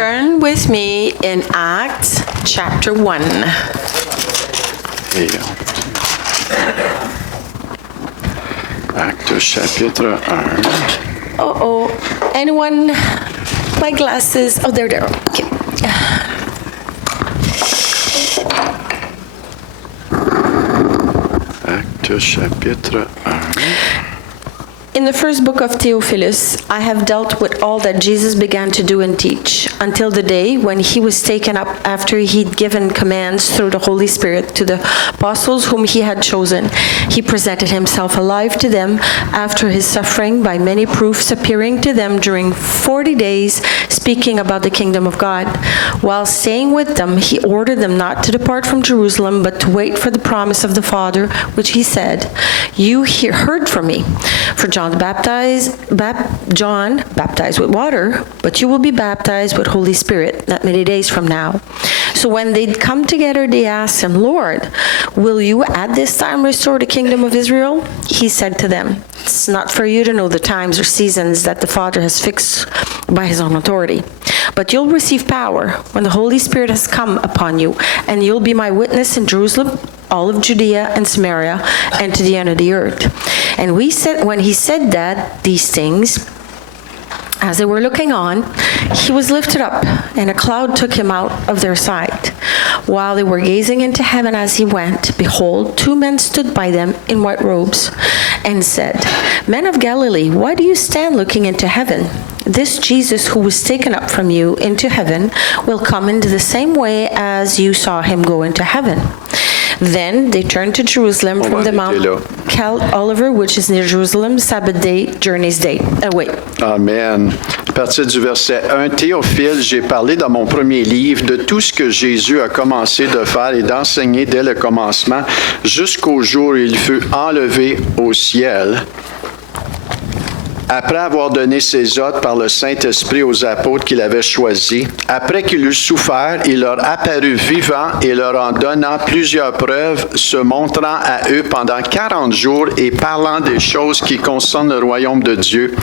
Turn with me in Acts chapter 1. Et Actes chapitre 1. Uh-oh. Anyone? My glasses. Oh, there. Okay. Actes chapitre 1. In the first book of Theophilus, I have dealt with all that Jesus began to do and teach, until the day when he was taken up after he'd given commands through the Holy Spirit to the apostles whom he had chosen. He presented himself alive to them after his suffering by many proofs, appearing to them during 40 days, speaking about the kingdom of God. While staying with them, he ordered them not to depart from Jerusalem, but to wait for the promise of the Father, which he said, "You heard from me. For John baptized with water, but you will be baptized with Holy Spirit not many days from now." So when they'd come together, they asked him, "Lord, will you at this time restore the kingdom of Israel?" He said to them, "It's not for you to know the times or seasons that the Father has fixed by his own authority. But you'll receive power when the Holy Spirit has come upon you, and you'll be my witness in Jerusalem, all of Judea and Samaria, and to the end of the earth." And when he said these things, as they were looking on, he was lifted up, and a cloud took him out of their sight. While they were gazing into heaven as he went, behold, two men stood by them in white robes, and said, "Men of Galilee, why do you stand looking into heaven? This Jesus who was taken up from you into heaven will come into the same way as you saw him go into heaven." Then they turned to Jerusalem from the Mount Oliver, which is near Jerusalem, Sabbath day, journey's day. Amen. À partir du verset 1, Théophile, j'ai parlé dans mon premier livre de tout ce que Jésus a commencé de faire et d'enseigner dès le commencement jusqu'au jour où il fut enlevé au ciel. Après avoir donné ses ordres par le Saint-Esprit aux apôtres qu'il avait choisis, après qu'il eut souffert, il leur apparut vivant et leur en donnant plusieurs preuves, se montrant à eux pendant 40 jours et parlant des choses qui concernent le royaume de Dieu.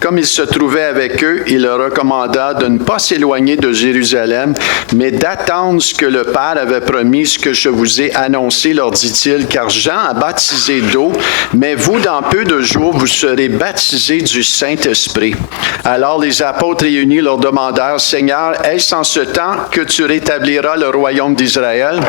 Comme il se trouvait avec eux, il leur recommanda de ne pas s'éloigner de Jérusalem, mais d'attendre ce que le Père avait promis, ce que je vous ai annoncé, leur dit-il, car Jean a baptisé d'eau, mais vous, dans peu de jours, vous serez baptisés du Saint-Esprit. Alors les apôtres réunis leur demandèrent, Seigneur, est-ce en ce temps que tu rétabliras le royaume d'Israël?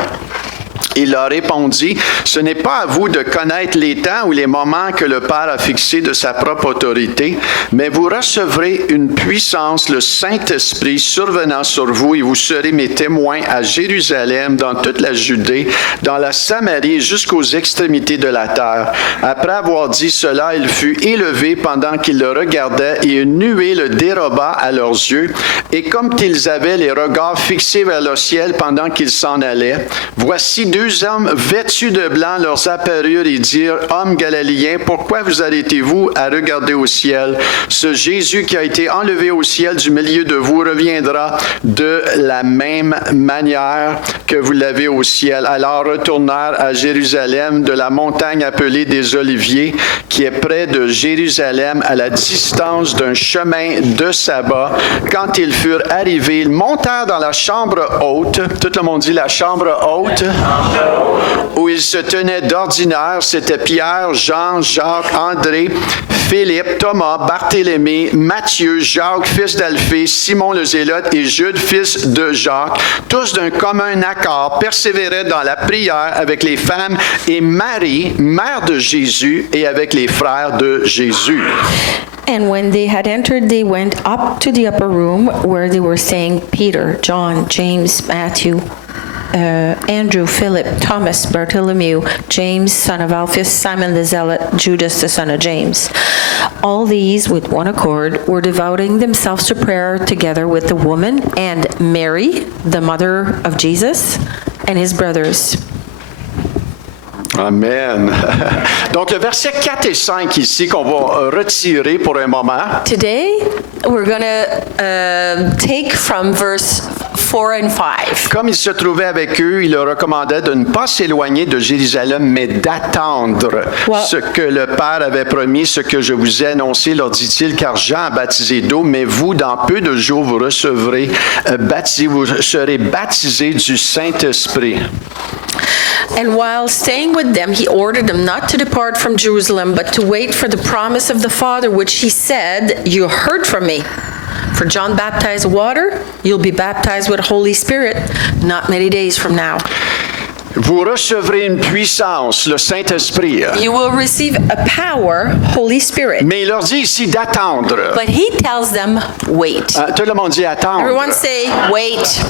Il leur répondit, ce n'est pas à vous de connaître les temps ou les moments que le Père a fixés de sa propre autorité, mais vous recevrez une puissance, le Saint-Esprit, survenant sur vous, et vous serez mes témoins à Jérusalem, dans toute la Judée, dans la Samarie, jusqu'aux extrémités de la terre. Après avoir dit cela, il fut élevé pendant qu'ils le regardaient, et une nuée le déroba à leurs yeux. Et comme qu'ils avaient les regards fixés vers le ciel pendant qu'ils s'en allaient, voici deux hommes vêtus de blanc leur apparurent et dirent, « Hommes galiléens, pourquoi vous arrêtez-vous à regarder au ciel? Ce Jésus qui a été enlevé au ciel du milieu de vous reviendra de la même manière que vous l'avez au ciel. » Alors retournèrent à Jérusalem de la montagne appelée des Oliviers, qui est près de Jérusalem, à la distance d'un chemin de sabbat. Quand ils furent arrivés, ils montèrent dans la chambre haute. Tout le monde dit la chambre haute. Où ils se tenaient d'ordinaire, c'était Pierre, Jean, Jacques, André, Philippe, Thomas, Barthélemy, Matthieu, Jacques, fils d'Alphée, Simon le Zélote et Jude, fils de Jacques, tous d'un commun accord, persévéraient dans la prière avec les femmes et Marie, mère de Jésus, et avec les frères de Jésus. And when they had entered, they went up to the upper room where they were staying Peter, John, James, Matthew, Andrew, Philip, Thomas, Bartholomew, James, son of Alphaeus, Simon the Zealot, Judas, the son of James. All these, with one accord, were devoting themselves to prayer together with the woman and Mary, the mother of Jesus, and his brothers. Amen. Donc, le verset 4 et 5 ici qu'on va retirer pour un moment. Today, we're going to take from verse 4 and 5. Comme il se trouvait avec eux, il leur recommandait de ne pas s'éloigner de Jérusalem, mais d'attendre Wow. ce que le Père avait promis, ce que je vous ai annoncé, leur dit-il, car Jean a baptisé d'eau, mais vous, dans peu de jours, vous recevrez vous serez baptisés du Saint-Esprit. And while staying with them, he ordered them not to depart from Jerusalem, but to wait for the promise of the Father, which he said, "You heard from me. For John baptized with water, you'll be baptized with the Holy Spirit not many days from now." Vous recevrez une puissance, le Saint-Esprit. You will receive a power, Holy Spirit. Mais il leur dit ici d'attendre. But he tells them, wait. Tout le monde dit attendre. Everyone say, wait.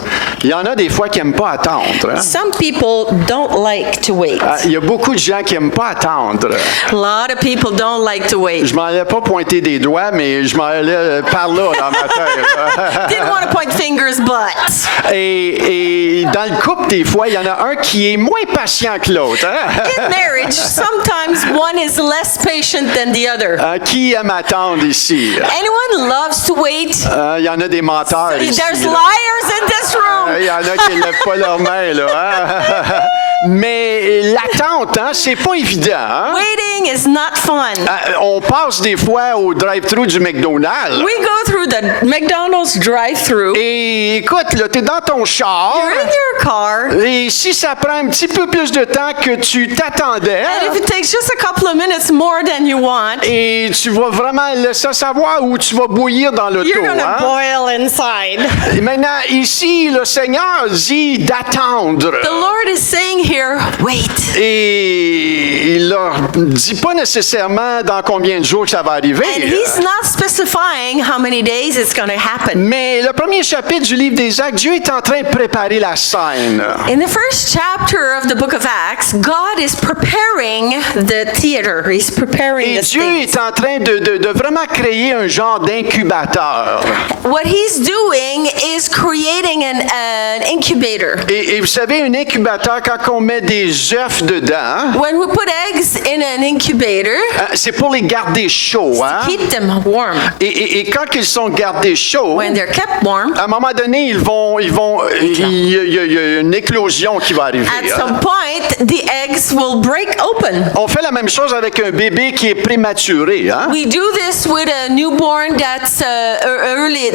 Il y en a des fois qui n'aiment pas attendre. Hein? Some people don't like to wait. Il y a beaucoup de gens qui n'aiment pas attendre. A lot of people don't like to wait. Je m'en allais pas pointer des doigts, mais je m'en allais par là dans ma tête. Didn't want to point fingers, but. Et dans le couple, des fois, il y en a un qui est moins patient que l'autre. Hein? In marriage, sometimes one is less patient than the other. Qui aime attendre ici? Anyone loves to wait? Il y en a des menteurs ici. There's Là. liars in this room. Il y en a qui ne lèvent pas leurs mains. Là, hein? Mais l'attente, hein, c'est pas évident. Hein? Waiting is not fun. On passe des fois au drive-thru du McDonald's. We go through the McDonald's drive-thru. Et écoute, là, t'es dans ton char. You're in your car. Et si ça prend un petit peu plus de temps que tu t'attendais, And if it takes just a couple of minutes more than you want, et tu vas vraiment laisser savoir où tu vas bouillir dans l'auto. you're going to Hein? boil inside. Et maintenant, ici, le Seigneur dit d'attendre. The Lord is saying here, wait. Et il leur dit pas nécessairement dans combien de jours que ça va arriver. And he's not specifying how many days it's going to happen. Mais le premier chapitre du livre des Actes, Dieu est en train de préparer la scène. In the first chapter of the book of Acts, God is preparing the theater. He's preparing Et the Dieu stage. est en train de vraiment créer un genre d'incubateur. What he's doing is creating an incubator. Et vous savez, un incubateur, quand on met des œufs dedans, When we put eggs in an incubator, c'est pour les garder chauds. Hein? keep them warm. Et quand ils sont gardés chauds, When they're kept warm, à un moment donné, il y a une éclosion qui va arriver. at Hein? some point, the eggs will break open. On fait la même chose avec un bébé qui est prématuré. Hein? We do this with a newborn that's early,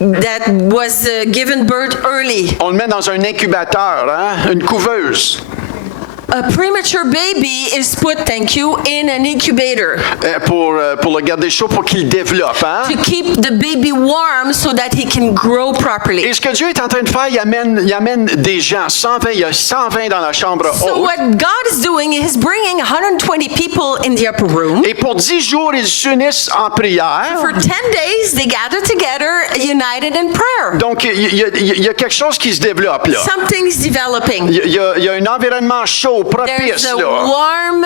that was given birth early. On le met dans un incubateur, hein? Une couveuse, A premature baby is put, thank you, in an incubator pour le garder chaud pour qu'il développe. Hein? to keep the baby warm so that he can grow properly. Et ce que Dieu est en train de faire, il amène des gens, 120, il y a 120 dans la chambre So haute. what God is doing is bringing 120 people in the upper room. Et pour 10 jours, ils s'unissent en prière. For 10 days, they gather together, united in prayer. Donc, il y a quelque chose qui se développe là. Something's developing. Il y a un environnement chaud, propice There's a là. warm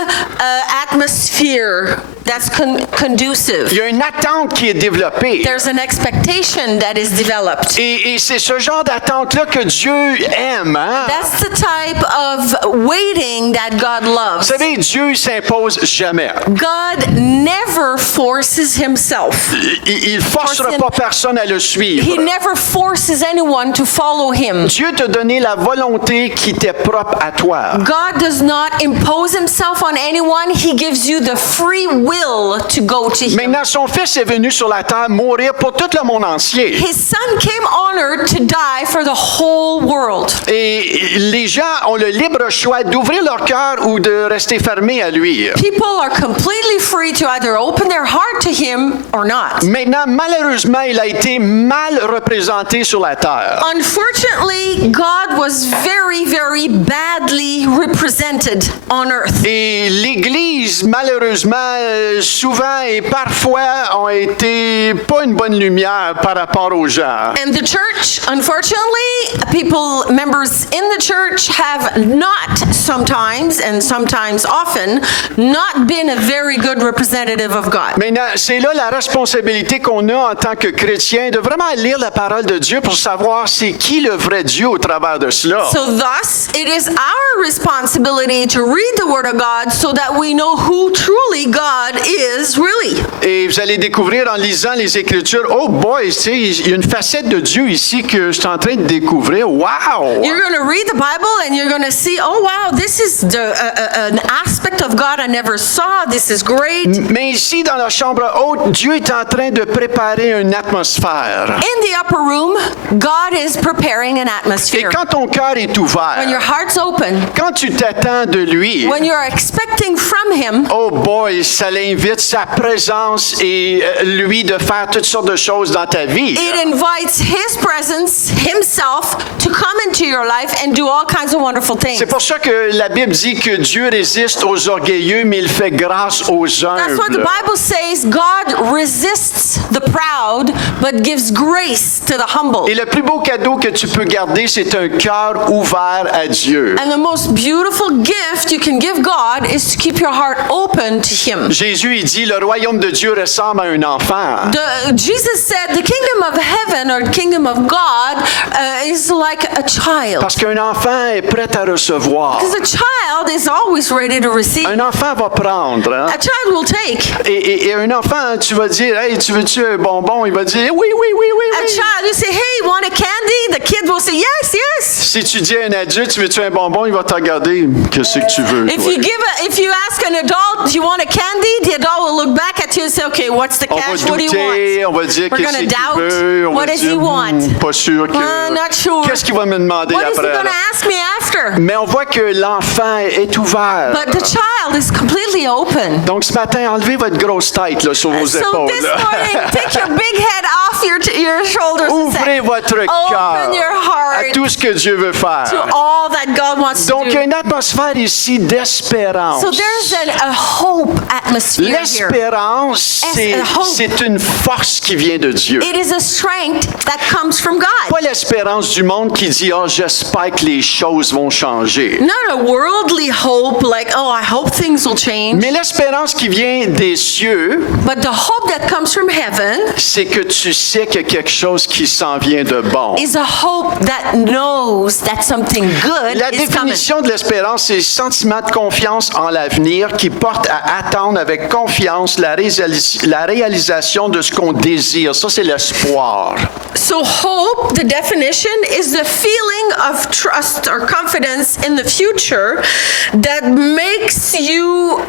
atmosphere that's conducive. Il y a une attente qui est développée. There's an expectation that is developed. Et c'est ce genre d'attente-là que Dieu aime. Hein? That's the type of waiting that God Vous loves. savez, Dieu s'impose jamais. God never forces himself. Il forcera pas personne à le suivre. He never forces anyone to follow him. Dieu t'a donné la volonté qui t'est propre à toi. God does not impose himself on anyone. He gives you the free will to go to him. Maintenant, son Fils est venu sur la terre mourir pour tout le monde entier. His son came on earth to die for the whole world. Et les gens ont le libre choix d'ouvrir leur cœur ou de rester fermés à lui. People are completely free to either open their heart to him or not. Maintenant, malheureusement, il a été mal représenté sur la terre. Unfortunately, God was very, very badly represented on earth. Et l'Église, malheureusement, souvent et parfois ont été pas une bonne lumière par rapport aux gens. And the church, unfortunately, members in the church have not sometimes, and sometimes often, not been a very good representative of God. Maintenant, c'est là la responsabilité qu'on a en tant que chrétien de vraiment lire la parole de Dieu pour savoir c'est qui le vrai Dieu au travers de cela. So thus, it is our responsibility to read the Word of God so that we know who truly God is really. Et vous allez découvrir en lisant les Écritures, oh boy, tu sais, il y a une facette de Dieu ici que je suis en train de découvrir. Wow! You're going to read the Bible and you're going to see, oh wow, this is an aspect of God I never saw. This is great. Mais ici, dans la chambre haute, Dieu est en train de préparer une atmosphère. In the upper room, God is preparing an Et atmosphere. quand ton cœur est When your ouvert, heart's open, quand tu t'attends de lui, when you're expecting from Him, oh boy, ça l'invite sa présence et lui de faire toutes sortes de choses dans ta vie. it invites His presence, Himself, to come into your life and do all kinds of wonderful things. C'est pour ça que la Bible dit que Dieu résiste aux orgueilleux, mais il fait grâce aux That's what the humbles. Bible says. God resists the proud, but gives grace to the humble. Et le plus beau cadeau que tu peux garder, c'est un cœur ouvert à Dieu. And the most beautiful gift you can give God is to keep your heart open to Him. Jésus, il dit, le royaume de Dieu ressemble à un enfant. Jesus said the kingdom of heaven or kingdom of God is like a child. Parce qu'un enfant est prêt à recevoir. Because a child is always ready to receive. Un enfant va prendre. Hein? A child will take. Et un enfant, tu vas dire, hey, tu veux-tu un bonbon? Il va dire, oui, oui, oui, oui, A oui. child, you say, hey, want a candy? The kid will say, yes, yes. Si tu dis à un adulte, tu veux-tu un bonbon? Il va te regarder. Qu'est-ce que tu veux? If toi? if you ask an adult, do you want a candy? The adult will look back at you and say, okay, what's the On va cash? What do you douter, on want? va dire We're qu'est-ce gonna qu'il doubt. veut. On What va does dire, he want? Pas sûr que... Not sure. Qu'est-ce qu'il va me demander What is he après? going to ask me after? Mais on voit que l'enfant est ouvert. But the child is completely open. Donc ce matin, enlevez votre grosse tête là, sur vos So épaules. this là. morning, take your big head off your shoulders and Ouvrez say, votre cœur open your à heart tout ce que Dieu veut to faire. all that God wants to Donc il y a do. une atmosphère ici d'espérance. So there's a hope atmosphere here. L'espérance, hope. c'est une force qui vient de Dieu. It is a strength that comes from God. Pas l'espérance du monde qui dit « Ah, j'espère que les choses vont changer ». Not a worldly hope like, oh, I hope things will change. Mais l'espérance qui vient des cieux, But the hope that comes from heaven c'est que tu sais qu'il y a quelque chose qui s'en vient de bon. is a hope that knows that something good La is coming. définition de l'espérance, c'est le sentiment de confiance en l'avenir qui porte à attendre avec confiance la réalisation de ce qu'on désire. Ça, c'est l'espoir. So hope, the definition, is the feeling of trust or confidence in the future that makes you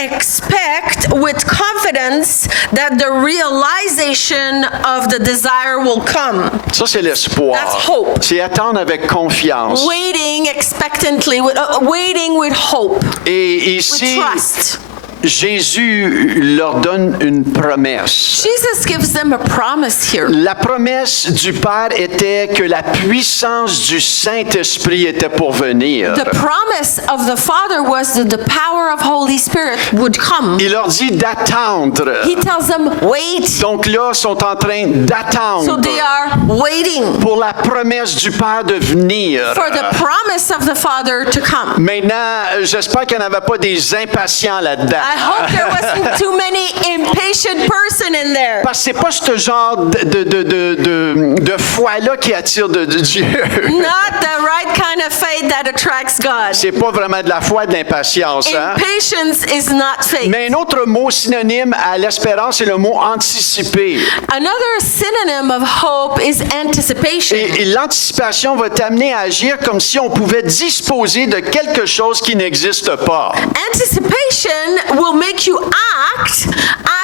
expect with confidence that the realization of the desire will come. Ça, c'est l'espoir. That's hope. C'est attendre avec confiance. Waiting expectantly, waiting with hope, Et with ici, trust. Jésus leur donne une promesse. Jesus gives them a promise here. La promesse du Père était que la puissance du Saint-Esprit était pour venir. The promise of the Father was that the power of Holy Spirit would come. Il leur dit d'attendre. He tells them, wait. Donc là, ils sont en train So d'attendre they are waiting pour la promesse du Père de venir. for the promise of the Father to come. Maintenant, j'espère qu'il n'y en avait pas des impatients là-dedans. I hope there wasn't too many impatient person in there. Parce que c'est pas ce genre de foi-là qui attire de Dieu. Not the right kind of faith that attracts God. C'est pas vraiment de la foi, de l'impatience. Hein? Impatience is not faith. Mais un autre mot synonyme à l'espérance, c'est le mot anticiper. Another synonym of hope is anticipation. Et l'anticipation va t'amener à agir comme si on pouvait disposer de quelque chose qui n'existe pas. Anticipation will make you act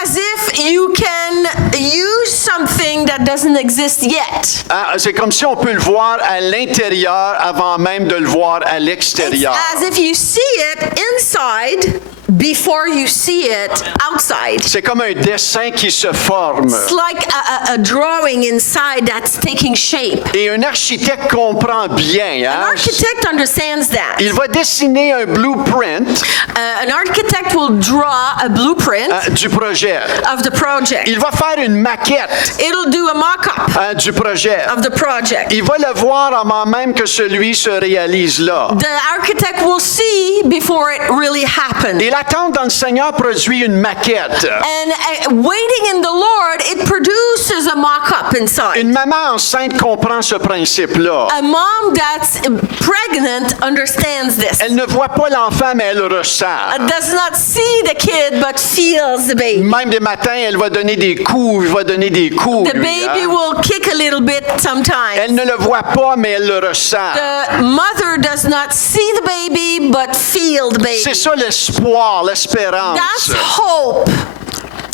as if you can use something that doesn't exist yet. Ah, c'est comme si on peut le voir à l'intérieur avant même de le voir à It's l'extérieur. as if you see it inside before you see it outside. C'est comme un dessin qui se forme. It's like a drawing inside that's taking shape. Et un architecte comprend bien. An Hein? architect understands that. Il va dessiner un blueprint An architect will draw a blueprint du projet. of the project. Il va faire une maquette It'll do a mock-up du projet. of the project. Il va le voir avant même que celui se réalise là. The architect will see before it really happens. Et la l'attente dans le Seigneur produit une maquette. And waiting in the Lord, it produces a mock-up inside. Une maman enceinte comprend ce principe-là. A mom that's pregnant understands this. Elle ne voit pas l'enfant, mais elle le ressent. Does not see the kid, but feels the baby. Même des matins, elle va donner des coups, il va donner des coups. The lui, baby hein. will kick a little bit sometimes. Elle ne le voit pas, mais elle le ressent. The mother does not see the baby, but feel the baby. C'est ça l'espoir, l'espérance. That's hope.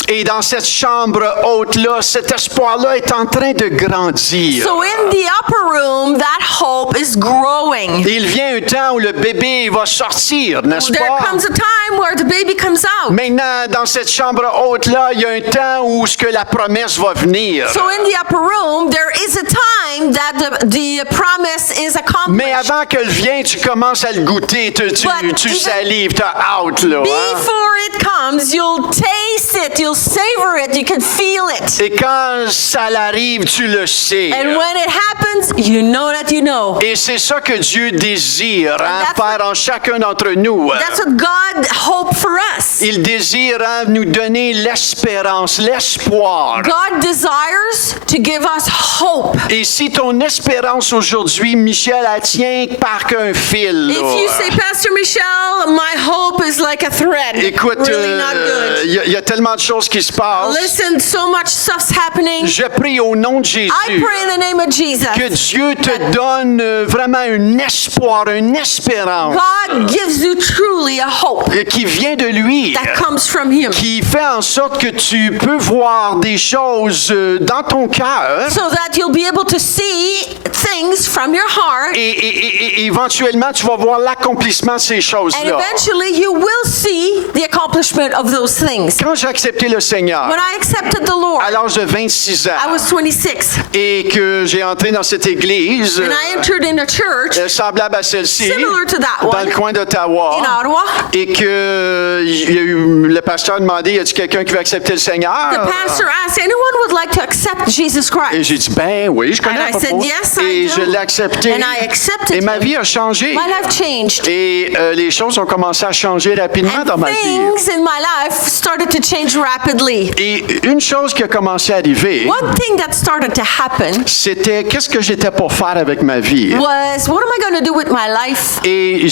Et dans cette chambre haute-là, cet espoir-là est en train de grandir. So in the upper room, that hope is growing. Et il vient un temps où le bébé va sortir, n'est-ce There pas? comes a time where the baby comes out. Maintenant, dans cette chambre haute-là, il y a un temps où ce que la promesse va venir. So in the upper room, there is a time that the promise is accomplished. Mais avant qu'elle vienne, tu commences à le goûter, tu But even salives, tu as hâte, là. Hein? Before it comes, you'll taste it, you'll savor it, you can feel it. Et quand ça l'arrive, tu le sais. And when it happens, you know that you know. Et c'est ça que Dieu désire, hein, that's faire en chacun d'entre nous. That's what God hoped for us. Il désire hein, nous donner l'espérance, l'espoir. God desires to give us hope. Et si ton espérance aujourd'hui, Michel, elle tient par qu'un fil. If là, you say, Pastor Michelle, my hope is like a thread. écoute, Really not good. il y a tellement de choses qui se passent. Listen, so much stuff's happening. Je prie au nom de Jésus I pray in the name of Jesus. que Dieu te donne vraiment un espoir, une espérance God gives you truly a hope qui vient de lui. that comes from Him. Qui fait en sorte que tu peux voir des choses dans ton cœur So that you'll be able to see things from your heart, et éventuellement tu vas voir l'accomplissement de ces and choses-là. eventually you will see the accomplishment of those things. Quand j'ai accepté le Seigneur When I accepted the Lord, à l'âge de 26 I ans was 26, et que j'ai entré dans cette église and I entered in a church semblable à celle-ci similar to that dans one le coin d'Ottawa in Ottawa. et que il y a eu, le pasteur a demandé y a-t-il quelqu'un qui veut accepter le Seigneur? The pastor asked, anyone would like to accept Jesus Et Christ? j'ai dit, ben oui, je connais And à I propos. said, yes, I Et do. je l'ai accepté. And I accepted Et ma him. vie a changé. My life changed. Et les choses ont commencé à changer rapidement dans And ma vie. things in my life started to change rapidly. Et une chose qui a commencé à arriver, One thing that started to happen c'était qu'est-ce que j'étais pour faire avec ma vie. was, what am I going to do with my life? Et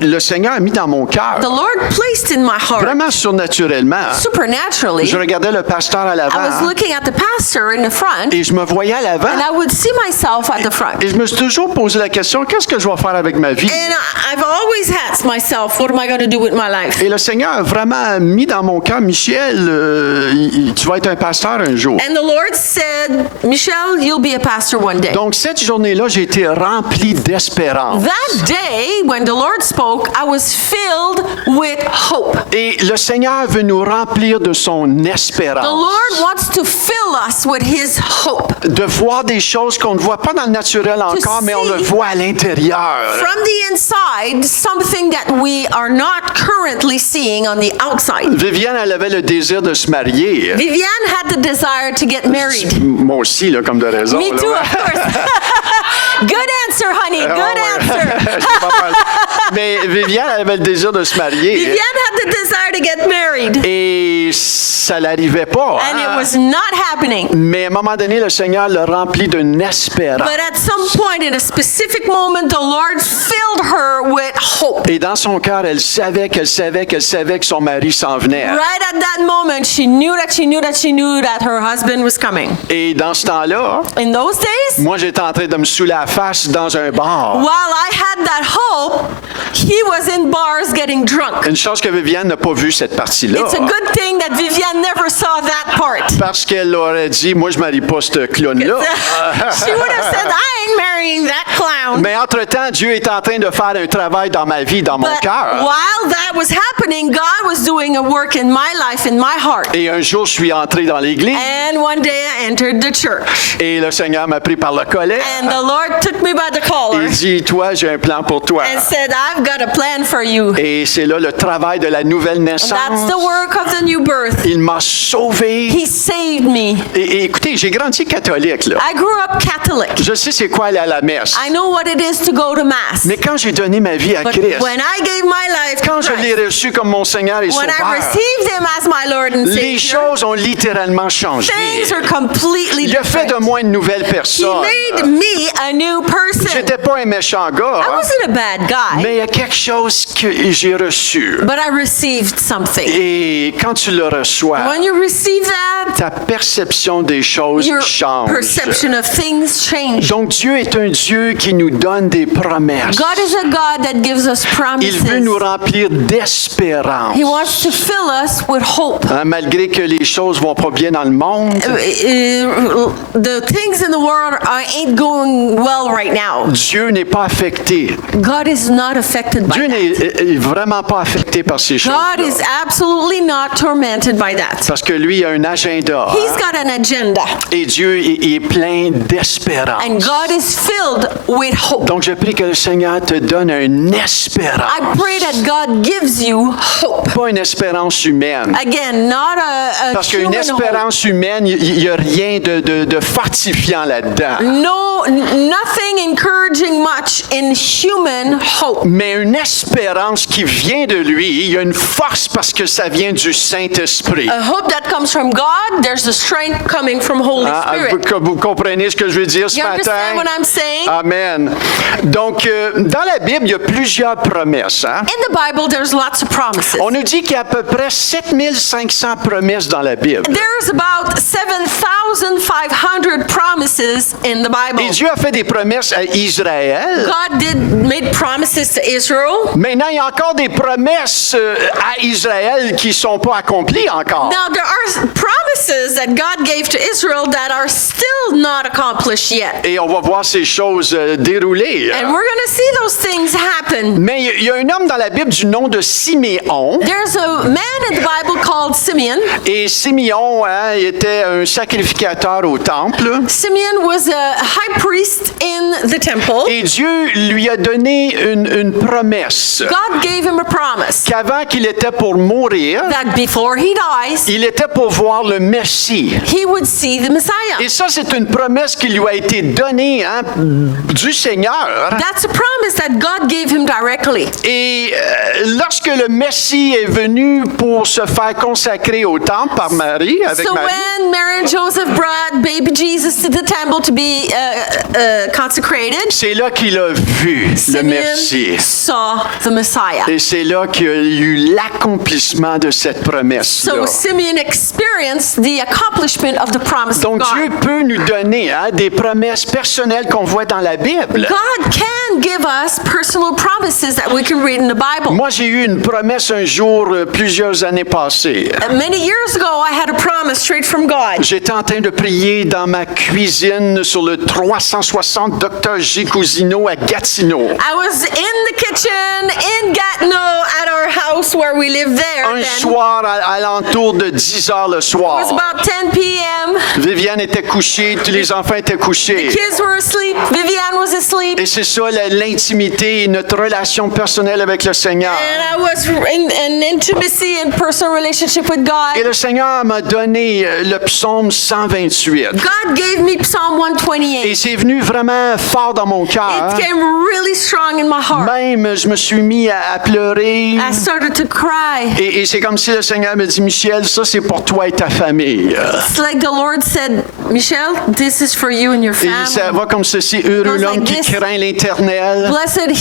le Seigneur a mis dans mon cœur, The Lord placed in my heart, vraiment surnaturellement. supernaturally, Je regardais le pasteur à I was l'avant looking at the pastor in the front, et je me voyais à l'avant. and I would see myself at the front. Et je me suis toujours posé la question, qu'est-ce que je vais faire avec ma vie? And I've always asked myself, what am I going to do with my life? Et le Seigneur a vraiment mis dans mon cœur, Michel, tu vas être un pasteur un jour. And the Lord said, Michelle, you'll be a pastor one day. Donc, cette journée-là, j'ai été rempli d'espérance. That day, when the Lord spoke, I was filled with hope. Et le Seigneur veut nous remplir de son The espérance. Lord wants to fill us with His hope. De voir des choses qu'on ne voit pas dans le naturel encore, mais on le see voit à l'intérieur. From the inside, something that we are not currently seeing on the outside. Viviane, elle avait le désir de se marier. Viviane had the desire to get married. Moi aussi, là, comme de raison. Me là, too, ouais. of course. Good answer, honey. Good Ah, ouais. answer. C'est pas mal. Mais Viviane, elle avait le désir de se marier. Viviane had the desire to get married, Et ça n'arrivait pas. and hein. it was not happening. Mais à un moment donné, le Seigneur l'a rempli d'une espérance. But at some point, in a specific moment, the Lord filled her with hope. Et dans son cœur, elle savait qu'elle savait qu'elle savait que son mari s'en venait. Right at that moment, she knew that she knew that she knew that her husband was coming. Et dans ce temps-là, In those days, moi, j'étais en train de me saouler la face dans un bar. while I had that hope, he was in bars getting drunk. Une chose que Viviane n'a pas vu cette partie-là. It's a good thing that Viviane never saw that part. Parce qu'elle aurait dit, moi, je ne marie pas ce clown-là. She would have said, I ain't marrying that clown. Mais entre-temps, Dieu est en train de faire un travail dans ma vie, dans mon But cœur. while that was happening, God was doing a work in my life, in my heart. Et un jour, je suis entré dans l'église And one day I entered the church. et le Seigneur m'a pris par le collet. And the Lord took me by the collar Il dit, toi, j'ai un plan pour toi. and said, I've got a plan for you. Et c'est là le travail de la nouvelle And naissance. that's the work of the new birth. Il m'a sauvé. He saved me. Et écoutez, j'ai grandi catholique, là. I grew up Catholic. Je sais c'est quoi aller à la messe. I know what it is to go to Mass. Mais quand j'ai donné ma vie à But Christ, when I gave my life to quand je l'ai Christ, reçu comme mon Seigneur et when I Sauveur, received Him as my Lord and les Savior, choses ont littéralement changé. things are completely Il a fait de different. moi une nouvelle He personne. made me a new person. J'étais pas un méchant gars, I wasn't a bad guy, mais il y a quelque chose que j'ai reçu. but I received something. Et quand tu le reçois, When you receive that, ta perception des choses your change. perception of things change. Donc Dieu est un Dieu qui nous donne des promesses. God is a God that gives us Il veut nous promises. remplir d'espérance. He wants to fill us with hope. Hein, malgré que les choses vont pas bien dans le monde, The things in the world ain't going well right now. Dieu n'est pas affecté. God is not affected by Dieu that. n'est vraiment pas affecté par ces choses. God is absolutely not tormented by that. Parce que lui a un agenda. He's got an agenda, Et Dieu est plein d'espérance. and God is filled with hope. Donc je prie que le Seigneur te donne une espérance. I pray that God gives you hope. Pas une espérance humaine. Again, not a Parce qu'une human hope. espérance humaine, il n'y a rien de fortifiant là-dedans. No, nothing encouraging much in human hope. Mais une espérance qui vient de lui, il y a une force parce que ça vient du Saint-Esprit. A hope that comes from God, there's the strength coming from Holy Spirit. Vous comprenez ce que je veux dire ce You matin? understand what I'm saying? Amen. Donc, dans la Bible, il y a plusieurs promesses. Hein? In the Bible, there's lots of promises. On nous dit qu'il y a à peu près 7500 promesses dans la Bible. There's about 7,500 promises in the Et Bible. Dieu a fait des promesses à Israël. God made promises to Israel. Maintenant, il y a encore des promesses à Israël qui ne sont pas accomplies encore. Now, there are promises that God gave to Israel that are still not accomplished yet. Et on va voir ces choses dérouler. And we're going to see those things happen. Mais il y a un homme dans la Bible du nom de Siméon. There's a man in the Bible called Simeon. Et Siméon hein, était un sacrificateur au temple. Simeon was a high priest in the temple. Et Dieu lui a donné une promesse God gave him a promise qu'avant qu'il était pour mourir, that before he dies, il était pour voir le Messie. he would see the Messiah. Et ça, c'est une promesse qui lui a été donnée hein, du Seigneur. That's a promise that God gave him directly. Et lorsque le Messie est venu pour se faire consacrer au temple par Marie, avec So Marie, when Mary and Joseph brought baby Jesus to the temple to be consecrated, c'est là qu'il a vu le Simeon Messie. saw the Messiah. Et c'est là qu'il y a eu l'accomplissement de cette promesse-là. So Simeon experienced the accomplishment of the promise of Donc Dieu God. peut nous donner hein, des promesses personnelles qu'on voit dans la Bible. God can give us personal promises that we can read in the Bible. Moi, j'ai eu une promesse un jour, plusieurs années passées. Many years ago, I had a promise straight from God. J'étais en train de prier dans ma cuisine sur le 360 Dr. J. Cousineau à Gatineau. I was in the kitchen in Gatineau at our house where we lived there. Un Then. soir, à l'entour de 10 heures le It was soir. about 10 p.m. Viviane était couchée, tous les enfants étaient couchés. Kids were asleep. Viviane was asleep. Et c'est ça l'intimité et notre relation personnelle avec le Seigneur. And I was in an intimacy and personal relationship with Et God. le Seigneur m'a donné le psaume 128. God gave me Psalm Et 128. c'est venu vraiment fort dans mon cœur. It came really strong in my heart. Même, je me suis mis à pleurer. I started to cry. Et c'est comme si le Seigneur me dit, Michel, ça c'est pour toi et ta famille. It's like the Lord said, Michelle, this is for you and your Et ça family. va comme ceci, heureux Goes l'homme like qui this. craint l'Éternel. Blessed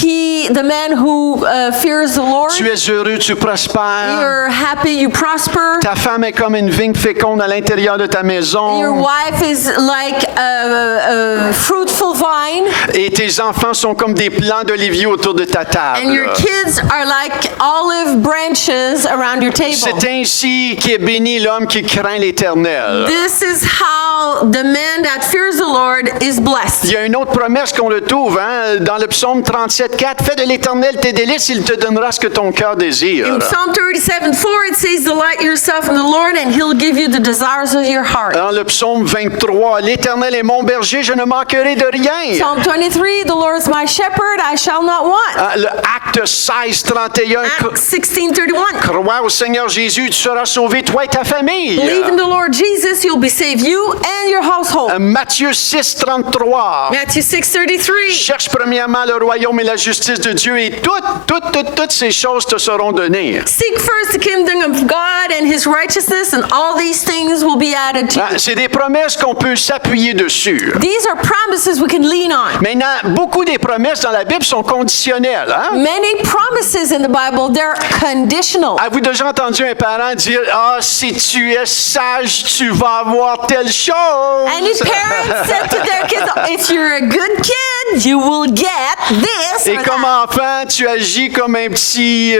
the man who fears the Lord. Tu es heureux, tu prospères. You're happy, you prosper. Ta femme est comme une vigne féconde à l'intérieur de ta Your maison. wife is like a fruitful vine, Et tes enfants sont comme des plants d'olivier autour de ta and your table. kids are like olive branches around your table. C'est ainsi qu'est béni l'homme qui craint l'Éternel. This is how the man that fears the Lord is Il blessed. y a une autre promesse qu'on le trouve hein, dans le psaume 37:4. Fais de l'Éternel tes délices, il te donnera ce que ton cœur désire. In Psalm 37:4, it says, "Delight yourself in the Lord, and He'll give you the desires of your heart." Dans le psaume 23, l'Éternel est mon berger, je ne manquerai de rien. Psalm 23, "The Lord is my shepherd; I shall not want." Hein, le acte 16:31. Acts 16:31. Crois au Seigneur Jésus, tu seras sauvé, toi et ta famille. Believe in the Lord Jesus, you'll be saved, you and your household. Matthieu 6, 33. Matthew 6:33. Cherche premièrement le royaume et la justice de Dieu et toutes ces choses te seront données. Seek first the kingdom of God and his righteousness, and all these things will be added to you. C'est des promesses qu'on peut s'appuyer dessus. These are promises we can lean on. Maintenant, beaucoup des promesses dans la Bible sont conditionnelles. Hein? Many promises in the Bible, they're conditional. Avez-vous déjà entendu un parent dire « Ah, si tu es sage, tu vas avoir telle chose. » Any parents said to their kids, if you're a good kid, you will get this Et or comme that. enfant, tu agis comme un petit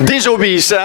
désobéissant.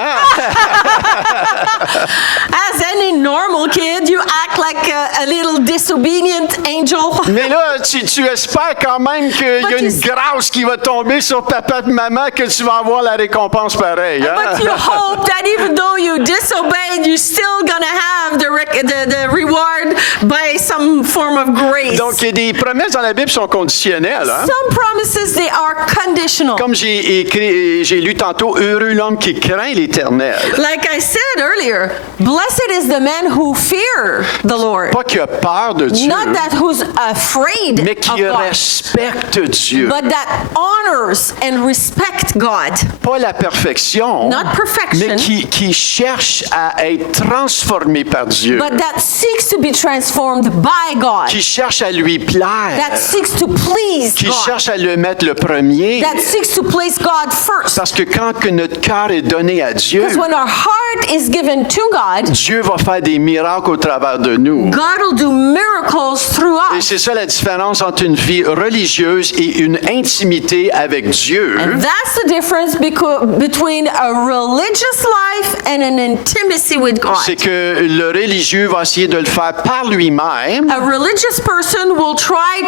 As any normal kid, you act like a little disobedient angel. Mais là, tu espères quand même qu'il y a But you une grâce qui va tomber sur papa et maman, que tu vas avoir la récompense pareille. But you hope that even though you disobeyed, you're still gonna have the reward by some form of grace. Donc, des promesses dans la Bible sont conditionnelles. Hein? Some promises, they are conditional. Comme j'ai lu tantôt, heureux l'homme qui craint l'Éternel. Like I said earlier, blessed is the man who fear the Lord. Pas qui a peur de Dieu, Not that who's afraid mais of qui God, respecte Dieu. but that honors and respect God. Pas la perfection, Not perfection. mais qui cherche à être transformé par Dieu. But that seeks to be transformed by God. Qui cherche à lui plaire. That seeks to please Qui God. cherche à le mettre le premier. That seeks to place God first. Parce que quand que notre cœur est donné à Dieu, Because when our heart is given to God, Dieu va faire des miracles au travers de nous. God will do miracles through Et us. c'est ça la différence entre une vie religieuse et une intimité avec Dieu. And that's the difference between a religious life and an intimacy with C'est God. que le religieux va essayer de le faire par lui-même. A religious person will try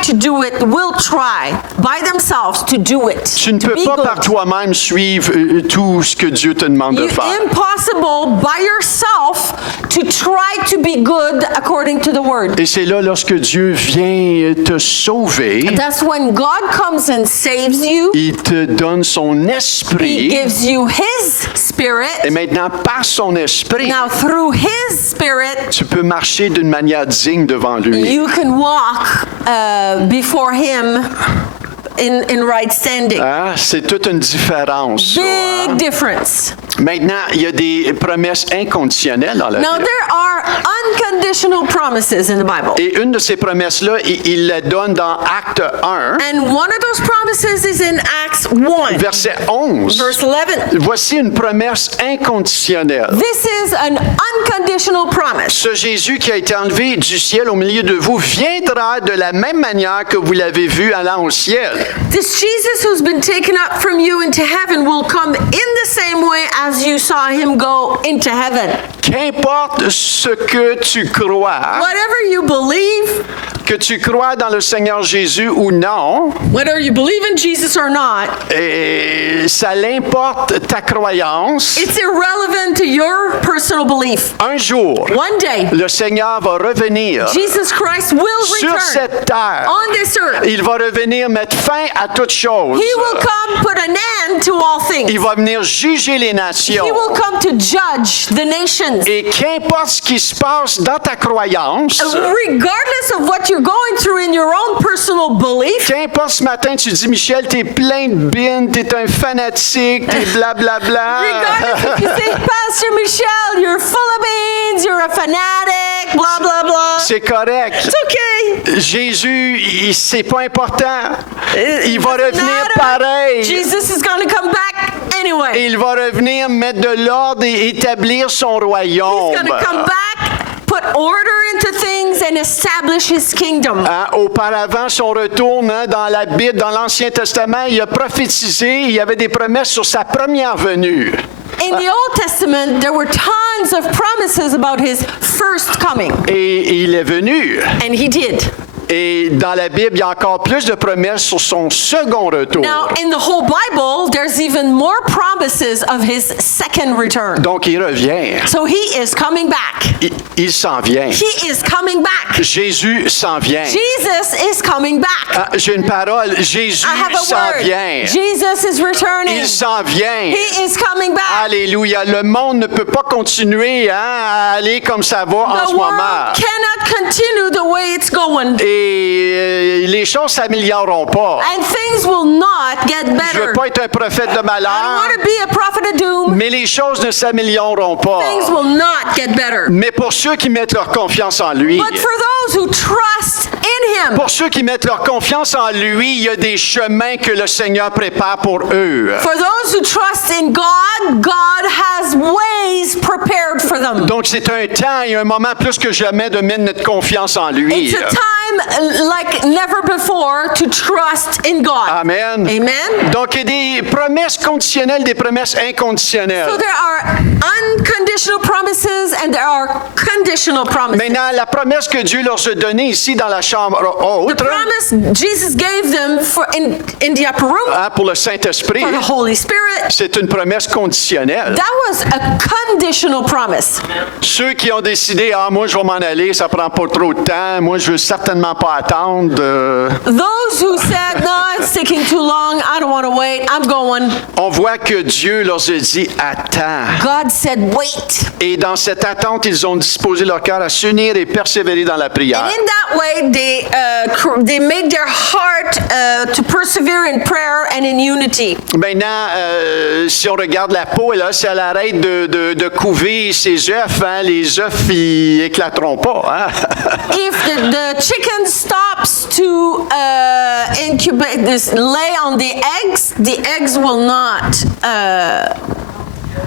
by themselves to do it. Tu ne to peux be pas good. par toi-même suivre tout ce que Dieu te demande de It's faire. impossible by yourself to try to be good according to the word. Et c'est là, lorsque Dieu vient te sauver, That's when God comes and saves you. il te donne son He esprit. gives you His Et Spirit. maintenant, par son esprit, Now, through His Spirit, tu peux marcher d'une manière digne devant lui. you can walk before Him in right standing. Hein? C'est toute une différence. Ça, hein? Big difference. Maintenant, il y a des promesses inconditionnelles dans la Now, Bible. there are unconditional promises in the Bible. Et une de ces promesses-là, il la donne dans Acte 1, And one of those promises is in Acts 1, verset 11. verse 11. Voici une promesse inconditionnelle. This is an unconditional promise. Ce Jésus qui a été enlevé du ciel au milieu de vous viendra de la même manière que vous l'avez vu allant au ciel. This Jesus who's been taken up from you into heaven will come in the same way as you saw him go into heaven. Qu'importe ce que tu crois, Whatever you believe, que tu crois dans le Seigneur Jésus ou non, whether you believe in Jesus or not, et ça l'importe ta croyance. it's irrelevant to your personal belief. Un jour, One day, le Seigneur va revenir Jesus Christ will sur return cette terre. on this earth. Il va revenir mettre fin à toute chose. He will come put an end to all things. Il va venir juger les nations. He will come to judge the nations. Et qu'importe ce qui se passe dans ta croyance, Regardless of what you're going through in your own personal belief, qu'importe ce matin tu dis, Michel, t'es plein de bines, t'es un fanatique, t'es blablabla. regardless if you say, Pastor Michel, you're full of beans, you're a fanatic, blah, blah, blah. C'est correct. It's okay. Jésus, c'est pas important. Il va Doesn't revenir matter. pareil. Jesus is going to come back anyway. Il va revenir mettre de l'ordre et établir son royaume. He's going to come back, put order into things, and establish his kingdom. Hein, auparavant, si on retourne dans la Bible, dans l'Ancien Testament, il a prophétisé, il y avait des promesses sur sa première venue. In the Old Testament, there were tons of promises about his first coming, Et il est venu. and he did. Et dans la Bible, il y a encore plus de promesses sur son second retour. Now, in the whole Bible, there's even more promises of his second return. Donc, il revient. So he is coming back. Il s'en vient. He is coming back. Jésus s'en vient. Jesus is coming back. Ah, j'ai une parole. Jésus I have a s'en word. vient. Jesus is returning. Il s'en vient. He is coming back. Alléluia. Le monde ne peut pas continuer à aller comme ça va en The ce moment. world cannot continue the way it's going. Et les choses s'amélioreront pas. And things will not get Je better. veux pas être un prophète de I don't malheur, want to be a prophet of doom. mais les choses ne s'amélioreront pas. Things will not get better. Mais pour ceux qui mettent leur confiance en lui, But for those who trust in him, pour ceux qui mettent leur confiance en lui, il y a des chemins que le Seigneur prépare pour eux. for those who trust in God, God has ways prepared for them. Donc c'est un temps et un moment plus que jamais de mettre notre confiance en lui. It's a time like never before to trust in God. Amen. Amen. Donc il y a des promesses conditionnelles, des promesses inconditionnelles. So there are unconditional promises and there are conditional promises. Maintenant, la promesse que Dieu leur a donnée ici dans la chambre The haute, promise Jesus gave them in the upper room hein, pour le Saint-Esprit, for the Holy Spirit, c'est une promesse conditionnelle. that was a conditional promise. Ceux qui ont décidé, moi je vais m'en aller, ça prend pas trop de temps, moi je veux certainement pas attendre. Those who said, no, it's taking too long, I don't want to wait, I'm going. On voit que Dieu leur a dit, attends. God said, wait. Et dans cette attente, ils ont disposé leur cœur à s'unir et persévérer dans la prière. And in that way, they made their heart to persevere in prayer and in unity. Maintenant, si on regarde la poule, là, si elle arrête de couver ses œufs, hein, les œufs, ils éclateront pas. Hein? If the chicken stops to incubate, lay on the eggs will not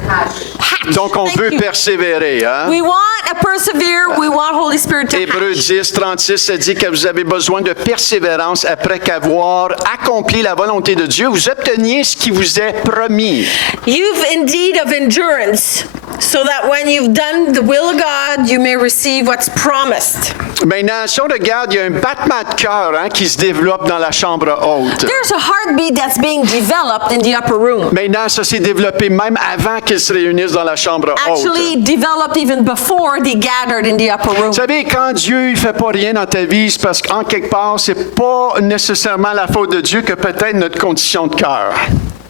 hatch. Donc, on Thank veut you. persévérer. Hein? We want to persevere. We want Holy Spirit to Hébreux hatch. 10, 36, ça dit que vous avez besoin de persévérance après qu'avoir accompli la volonté de Dieu, vous obteniez ce qui vous est promis. You've indeed of endurance, so that when you've done the will of God, you may receive what's promised. Maintenant, si on regarde, il y a un battement de cœur hein, qui se développe dans la chambre haute. There's a heartbeat that's being developed in the upper room. Maintenant, ça s'est développé même avant qu'ils se réunissent dans la chambre haute. Actually developed even before they gathered in the upper room. Vous savez, quand Dieu ne fait pas rien dans ta vie, c'est parce qu'en quelque part, c'est pas nécessairement la faute de Dieu que peut-être notre condition de cœur.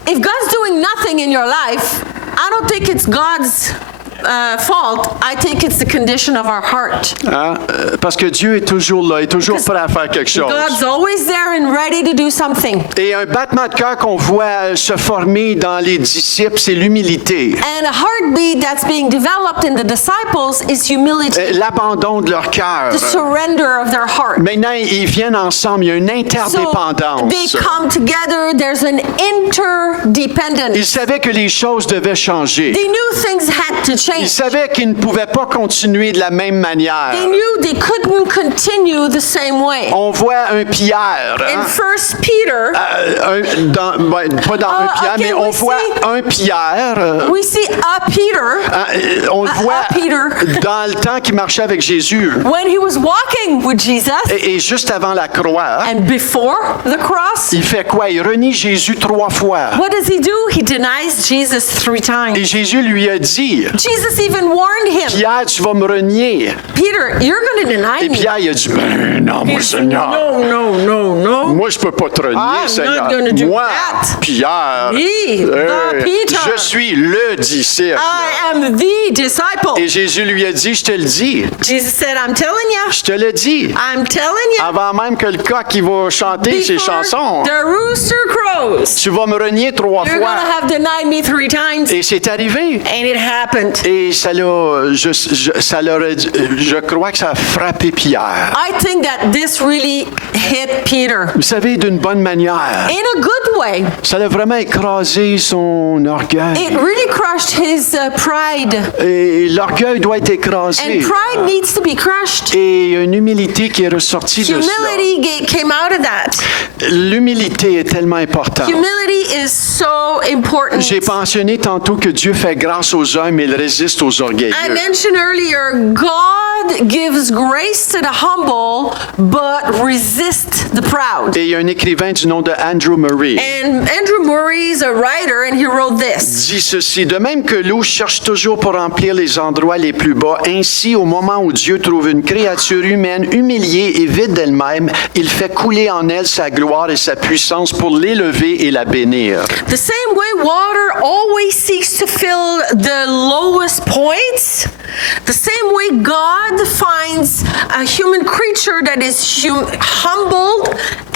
If God's doing nothing in your life, I don't think it's God's fault. I think it's the condition of our heart. Hein? Parce que Dieu est toujours là, il est toujours prêt à faire quelque chose. God's always there and ready to do something. Et un battement de cœur qu'on voit se former dans les disciples, c'est l'humilité. And a heartbeat that's being developed in the disciples is humility, L'abandon de leur cœur. the surrender of their heart. Maintenant, ils viennent ensemble, il y a une So interdépendance. they come together, there's an interdependence. Ils savaient que les choses devaient changer. They knew things had to Ils change. savaient qu'ils ne pouvaient pas continuer de la même manière. They knew they couldn't continue the same way. On voit un Pierre. In Hein? 1 Peter, Pas dans un Pierre, okay, mais on we voit see- un Pierre. we see Peter, On le voit Peter. dans le temps qu'il marchait avec Jésus. when he was walking with Jesus Et juste avant la croix, and before the cross, il fait quoi? Il renie Jésus 3 fois. what does he do? He denies Jesus 3 Et times. Jésus lui a dit, Jesus even warned him, Pierre, tu vas me renier. Peter, you're going to deny Et me. Pierre, il a dit, ben non, mon Seigneur. No. Moi, je peux pas te renier, I'm Seigneur. not gonna do Moi, that. Pierre, Me, the Peter. je suis le disciple. I am the disciple. Et Jésus lui a dit, je te le dis. Jesus said, I'm telling you. Je te le dis. I'm telling you. Avant même que le coq qui va chanter ses Before chansons, the rooster crows, tu vas me renier 3 you're going fois. to have denied me 3 times. Et c'est arrivé. And it happened. Et ça l'a, ça l'aurait, je crois que ça a frappé Pierre. I think that this really hit Peter Vous savez, d'une bonne manière. in a good way. Ça l'a vraiment écrasé son orgueil. It really crushed his pride. Et l'orgueil doit être écrasé. And pride needs to be crushed. Et il y a une humilité qui est ressortie de cela. Humility came out of that. L'humilité est tellement importante. Humility is so important. J'ai mentionné tantôt que Dieu fait grâce aux hommes et il résiste résiste aux orgueilleux. I mentioned earlier, God gives grace to the humble, but resists the proud. Et il y a un écrivain du nom de Andrew Murray And Andrew Murray is a writer, and he wrote this. dit ceci: de même que l'eau cherche toujours pour remplir les endroits les plus bas, ainsi au moment où Dieu trouve une créature humaine humiliée et vide d'elle-même, il fait couler en elle sa gloire et sa puissance pour l'élever et la bénir. The same way water always seeks to fill the lowest points, the same way God finds a human creature that is humbled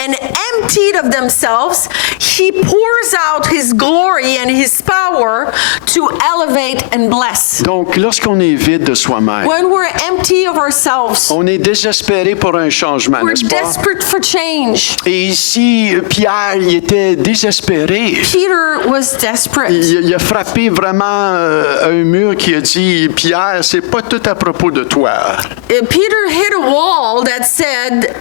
and emptied of themselves, he pours out his glory and his power to elevate and bless. Donc, lorsqu'on est vide de soi-même, When we're empty of ourselves, on est désespéré pour un changement, we're n'est-ce pas? desperate for change. Et ici, Pierre, il était désespéré. Peter was desperate. Il a frappé vraiment un mur qui a dit: Pierre, c'est pas tout à propos de toi. Peter hit a wall that said,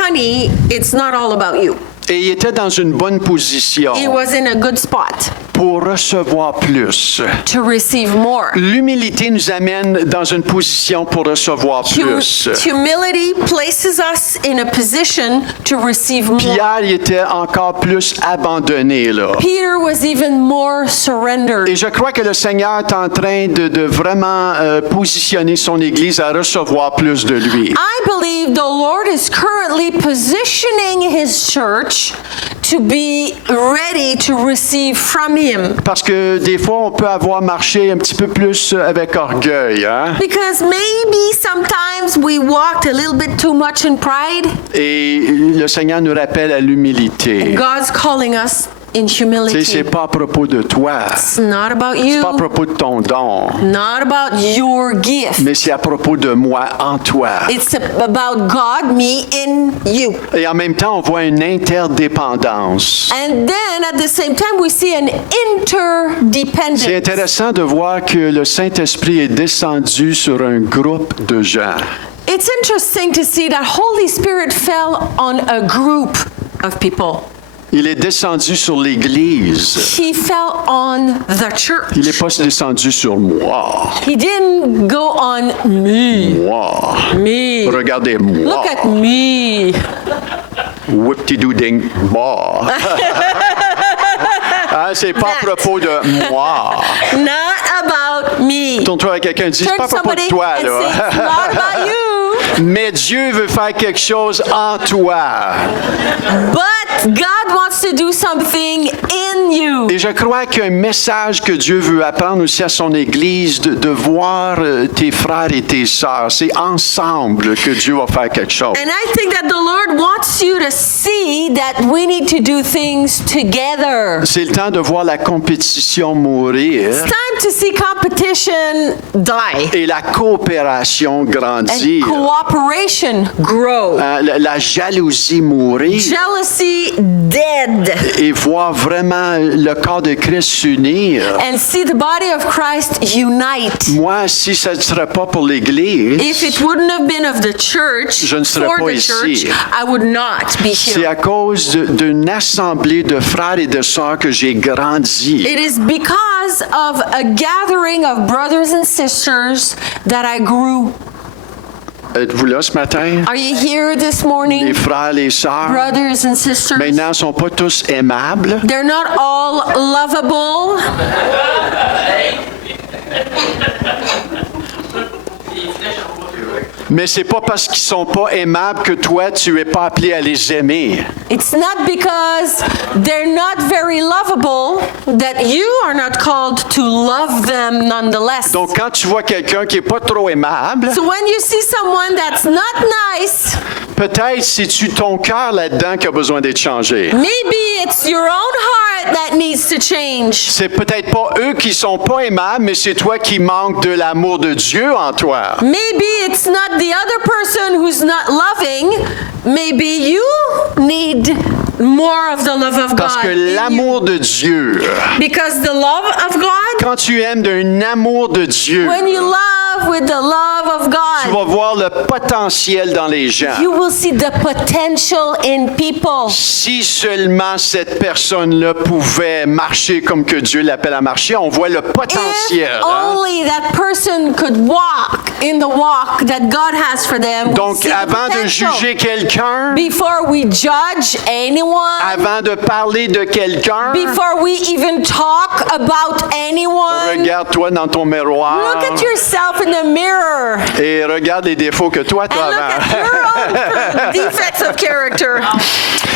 honey, it's not all about you. Et il était dans une bonne position He was in a good spot pour recevoir plus. to receive more. L'humilité nous amène dans une position pour recevoir plus. Humility places us in a position to receive more. Pierre, il était encore plus abandonné, là. Peter was even more surrendered. Et je crois que le Seigneur est en train de vraiment positionner son Église à recevoir plus de lui. I believe the Lord is currently positioning his church to be ready to receive from him. Parce que des fois, on peut avoir marché un petit peu plus avec orgueil, hein? Because maybe sometimes we walked a little bit too much in pride. Et le Seigneur nous rappelle à l'humilité. God's calling us in Tu sais, humility. c'est pas à propos de toi. It's not about C'est pas à you, propos de ton don. not about your gift. Mais c'est à propos de moi en toi. It's about God, me, in you. Et en même temps, on voit une interdépendance. And then at the same time, we see an interdependence. C'est intéressant de voir que le Saint-Esprit est descendu sur un groupe de gens. It's interesting to see that Holy Spirit fell on a group of people. Il est descendu sur l'Église. He fell on the church. Il n'est pas descendu sur moi. He didn't go on me. Moi. Me. Regardez-moi. Look at me. Whip-ti-doo-ding, moi. Hein, c'est pas à propos de moi. Not about me. Tourne-toi à quelqu'un et dis: c'est Turn pas to à propos de somebody toi, and say, it's là. not about you. Mais Dieu veut faire quelque chose en toi. But God wants to do something in you. Et je crois qu'il y a un message que Dieu veut apprendre aussi à son Église, de voir tes frères et tes sœurs. C'est ensemble que Dieu va faire quelque chose. And I think that the Lord wants you to see that we need to do things together. C'est le temps de voir la compétition mourir It's time to see competition die et la coopération and grandir. cooperation grow. La jalousie mourir Jealousy dead. et voir vraiment le corps de Christ s'unir. And see the body of Christ unite. Moi, si ça ne serait pas pour l'Église, If it wouldn't have been of the church, je ne serais for pas the church, ici. I would not be c'est here. à cause d'une assemblée de frères et de sœurs que j'ai grandi. It is because of a gathering of brothers and sisters that I grew. Êtes-vous là ce matin? Are you here this Les morning? frères, les sœurs, Brothers and sisters. maintenant, ne sont pas tous aimables. They're not all lovable. Mais c'est pas parce qu'ils sont pas aimables que toi, tu es pas appelé à les aimer. It's not because they're not very lovable that you are not called to love them nonetheless. Donc, quand tu vois quelqu'un qui est pas trop aimable, So when you see someone that's not nice, peut-être c'est-tu ton cœur là-dedans qui a besoin d'être changé. maybe it's your own heart that needs to change. C'est peut-être pas eux qui sont pas aimables, mais c'est toi qui manques de l'amour de Dieu en toi. Maybe it's not the other person who's not loving. Maybe you need more of the love of Parce God. que in you. l'amour de Dieu, Because the love of God, quand tu aimes d'un amour de Dieu, when you love love with the love of Tu God, vas voir le potentiel dans les gens. you will see the potential in people. Si seulement cette personne-là pouvait marcher comme que Dieu l'appelle à marcher, on voit le potentiel. If Hein? only that person could walk in the walk that God has for them. we Donc, see the avant de potential. juger quelqu'un, Before we judge anyone, avant de parler de quelqu'un, before we even talk about anyone, regarde-toi dans ton miroir look at yourself in the mirror et regarde les défauts que toi tu and look as. at your own defects of character.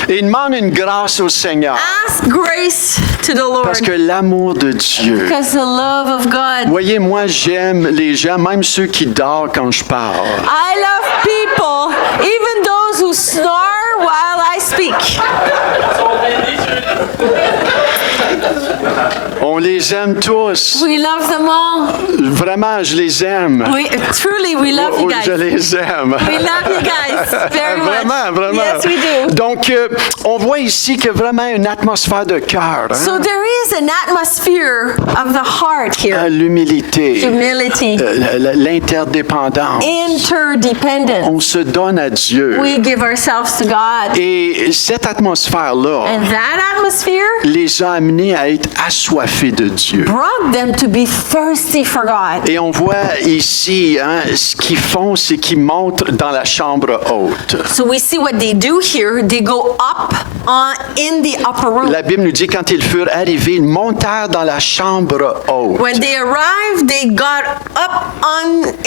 Et demande une grâce au Seigneur. Ask grace to the Lord. Parce que l'amour de Dieu. Because the love of God. Voyez, moi, j'aime les gens, même ceux qui dorment quand je parle. I love people, even those who snore while I speak. On les aime tous. We love them all. Vraiment, je les aime. Truly, we love you Oh, je guys. les aime. We love you guys very much. Vraiment, vraiment. Yes, we do. Donc, on voit ici qu'il y a vraiment une atmosphère de cœur. Hein? So there is an atmosphere of the heart here. L'humilité, Humility, l'interdépendance. interdependence. On se donne à Dieu. We give ourselves to God. Et cette atmosphère-là And that atmosphere les a amenés à être assoiffés de Dieu. brought them to be thirsty for God. Et on voit ici, hein, ce qu'ils font, c'est qu'ils montent dans la chambre haute. So we see what they do here. They go up in the upper room. La Bible nous dit quand ils furent arrivés, ils montèrent dans la chambre haute. When they arrived, they got up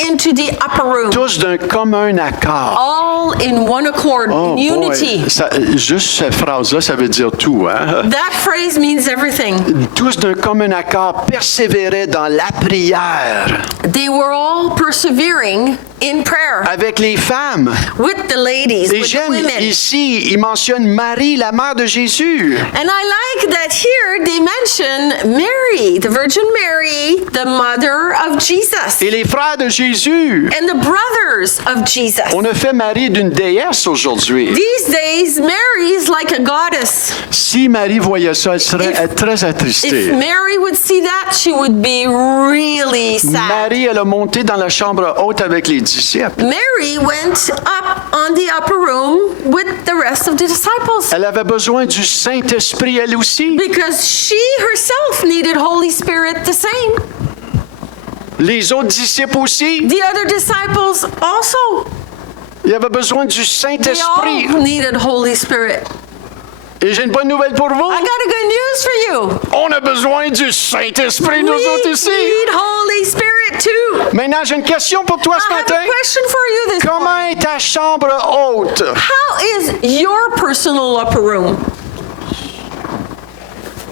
into the upper room. Tous d'un commun accord. All in one accord, Oh, in unity. boy. Juste cette phrase-là, ça veut dire tout. Hein? That phrase means everything. Tous d'un commun accord persévéraient dans la prière They were all persevering in prayer avec les femmes. with the ladies, Et with the j'aime women. ici, il mentionne Marie, la mère de Jésus. And I like that here they mention Mary, the Virgin Mary, the mother of Jesus, Et les frères de Jésus. and the brothers of Jesus. On a fait Marie d'une déesse aujourd'hui. These days, Mary is like a goddess. Si Marie voyait ça, elle serait très If attristée. Mary would see that, she would be really sad. Marie, elle a monté dans la chambre haute avec les disciples. Mary went up on the upper room with the rest of the disciples Elle avait besoin du Saint-Esprit, elle aussi. because she herself needed Holy Spirit the same. Les autres disciples aussi. The other disciples also, Ils avaient besoin du they Saint-Esprit. all needed Holy Spirit. Et j'ai une bonne nouvelle pour vous. I got a good news for you. On a besoin du Saint-Esprit, nous autres We ici. need Holy Spirit too. Maintenant, j'ai une question pour toi ce I have matin. a question for you this Comment morning. est ta chambre haute? How is your personal upper room?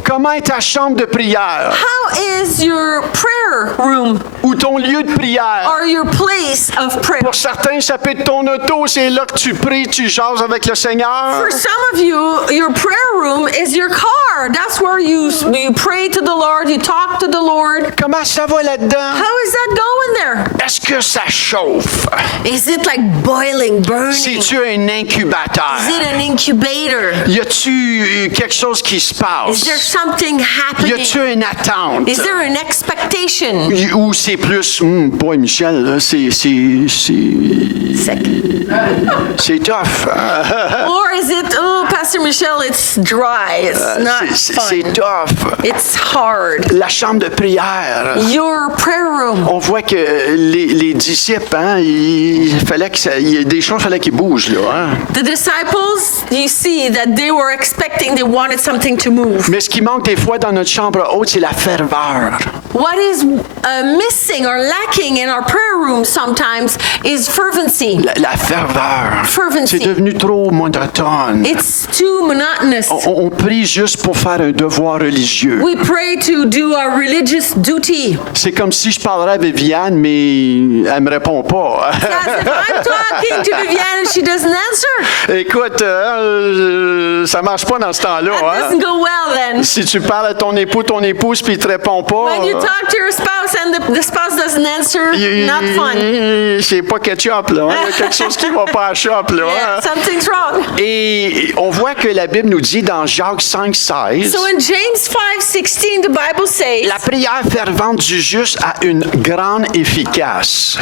Comment est ta chambre de prière? How is your prayer room Ou ton lieu de prière? or your place of prayer? Pour certains, ça peut être ton auto, c'est là que tu pries, tu jases avec le Seigneur. For some of you, your prayer room is your car. That's where you pray to the Lord, you talk to the Lord. Comment ça va là-dedans? How is that going there? Est-ce que ça chauffe? Is it like boiling, burning? C'est-tu un incubateur? Is it an incubator? Y a-tu quelque chose qui se Is passe? there something Y happening? a-tu une attente? Is there an expectation? Ou c'est plus, boy, Michel, là, c'est tough. Or is it, oh, Pastor Michelle, it's dry, it's not C'est fun. tough. It's hard. La chambre de prière. Your prayer room. On voit que les disciples, hein, il y a des choses, fallait qu'ils bougent, là. Hein. The disciples, you see that they were expecting, they wanted something to move. Mais ce qui manque des fois dans notre chambre haute, c'est la ferveur. What is missing or lacking in our prayer room sometimes is fervency. La ferveur. Fervency. C'est devenu trop monotone. It's too monotonous. On prie juste pour faire un devoir religieux. We pray to do our religious duty. C'est comme si je parlerais à Viviane, mais elle me répond pas. As if I'm talking to Viviane and she doesn't answer. Écoute, ça marche pas dans ce temps-là. That Hein? doesn't go well now then. Si tu parles à ton épouse, puis il te répond pas, When you talk to your spouse and the spouse doesn't answer, not fun. c'est pas ketchup, là. Il y a quelque chose qui va pas à shop, là. Yeah, something's wrong. Et on voit que la Bible nous dit dans Jacques 5,16, So in James 5:16, the Bible says, la prière fervente du juste a une grande efficace.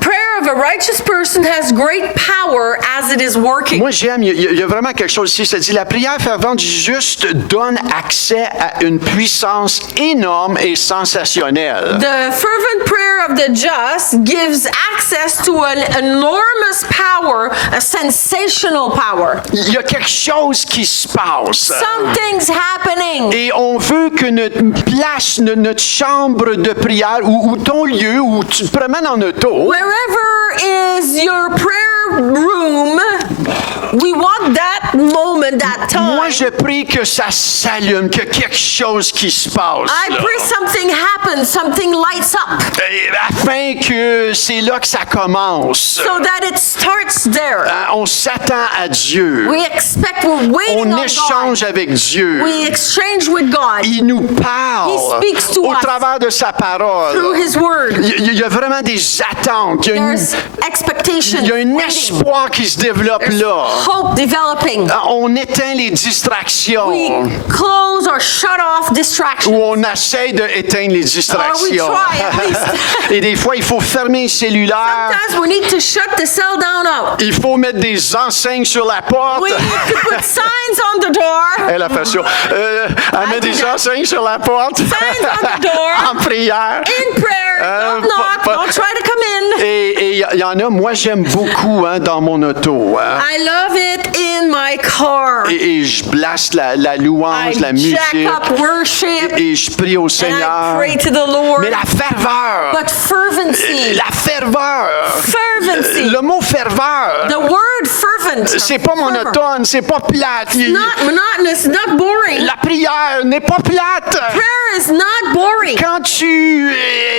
prayer of a righteous person has great power as it is working. Moi, j'aime, il y a vraiment quelque chose ici. Ça dit, la prière fervente du juste donne accès à une puissance énorme et sensationnelle. The fervent prayer of the just gives access to an enormous power, a sensational power. Il y a quelque chose qui se passe. Something's happening. Et on veut que notre place, notre chambre de prière ou ton lieu où tu te promènes en auto, Wherever is your prayer room, we want that moment, that time. moi je prie que ça s'allume, que quelque chose qui se passe. I là. pray something happens, something lights up, Et afin que c'est là que ça commence. so that it starts there. On s'attend à Dieu. We expect, we're waiting On on échange God. avec Dieu. We exchange with God Il nous parle He speaks to au us travers de sa through parole. His word. Il y a vraiment des attentes. There's expectation, Il y a un waiting, espoir qui se développe là. hope developing. On éteint les distractions. We close or shut off Ou distractions. on essaie d'éteindre les distractions. try, at least. Et des fois, il faut fermer le cellulaire. Sometimes we need to shut the cell down out. Il faut mettre des enseignes sur la porte. We need to put signs on the door. Elle a fait ça. Elle met do des that. enseignes sur la porte. Signs on the door. En prière. In prayer, don't knock, don't try to come in. Et il y en a, moi j'aime beaucoup dans mon auto. Hein. I love it in my car. Et je blasse la louange, I la musique. jack up worship Et je prie au and Seigneur. I pray to the Lord. Mais la ferveur. But fervency, La ferveur. fervency, Le mot ferveur. the word fervent, C'est pas fervor, monotone, c'est pas plate. not monotonous, not boring. La prière n'est pas plate. Prayer is not boring. Quand tu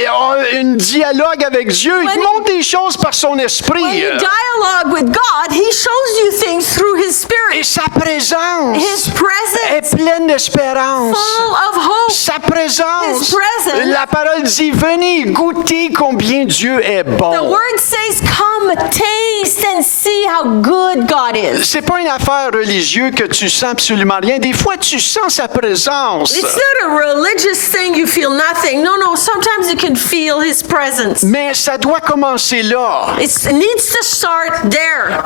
as un dialogue avec Dieu, il te When- montre des choses par son esprit. When you dialogue with God, He shows you things through His Et Spirit. sa présence His presence, est pleine d'espérance. full of hope. Sa présence. His presence. La parole dit, venez goûter combien Dieu est The bon. word says, come, taste, and see how good God is. C'est pas une affaire religieuse que tu sens absolument rien. Des fois, tu sens sa présence. It's not a religious thing, you feel nothing. No, sometimes you can feel His presence. Mais ça doit commencer là. It needs to start there.